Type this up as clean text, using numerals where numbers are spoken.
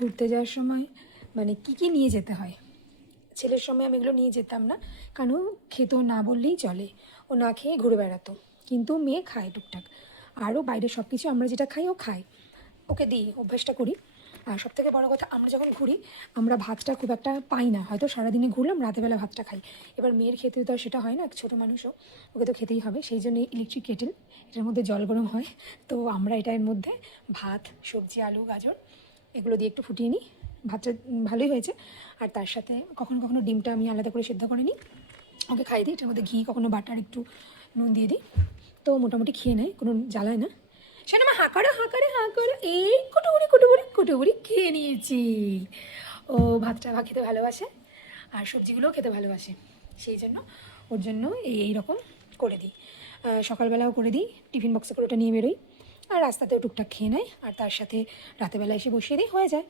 ঘুরতে যাওয়ার সময় মানে কী নিয়ে যেতে হয়। ছেলের সময় আমি এগুলো নিয়ে যেতাম না, কারণ ও খেতো না বললেই চলে, ও না খেয়ে ঘুরে বেড়াতো। কিন্তু মেয়ে খায় টুকটাক, আরও বাইরে সব কিছু আমরা যেটা খাই ও খায়, ওকে দিই, অভ্যাসটা করি। আর সবথেকে বড় কথা, আমরা যখন ঘুরি আমরা ভাতটা খুব একটা পাই না, হয়তো সারাদিনে ঘুরলাম রাতেবেলা ভাতটা খাই। এবার মেয়ের খেতে তো আর সেটা হয় না, ছোটো মানুষও, ওকে তো খেতেই হবে। সেই জন্য ইলেকট্রিক কেটেল, এটার মধ্যে জল গরম হয়, তো আমরা এটার মধ্যে ভাত, সবজি, আলু, গাজর এগুলো দিয়ে একটু ফুটিয়ে নিই। ভাতটা ভালোই হয়েছে। আর তার সাথে কখনো কখনো ডিমটা আমি আলাদা করে সেদ্ধ করে নিই, ওকে খাইয়ে দিই। এটার মধ্যে ঘি, কখনো বাটার, একটু নুন দিয়ে দিই, তো মোটামুটি খেয়ে নেয়, কোনো জ্বালায় না। শোনো মা, হাঁ করো হাঁ করে হাঁ করো, এই কুটুবুড়ি কুটুবুড়ি কুটুবুড়ি খেয়ে নিয়েছি। ও ভাতটা খেতে ভালোবাসে আর সবজিগুলোও খেতে ভালোবাসে, সেই জন্য ওর জন্য এইরকম করে দিই। সকালবেলাও করে দিই, টিফিন বক্সে করে ওটা নিয়ে বেরোই, আর রাস্তাতেও টুকটাক খেয়ে নেয়। আর তার সাথে রাতেরবেলা এসে বসিয়ে দিই, হয়ে যায়।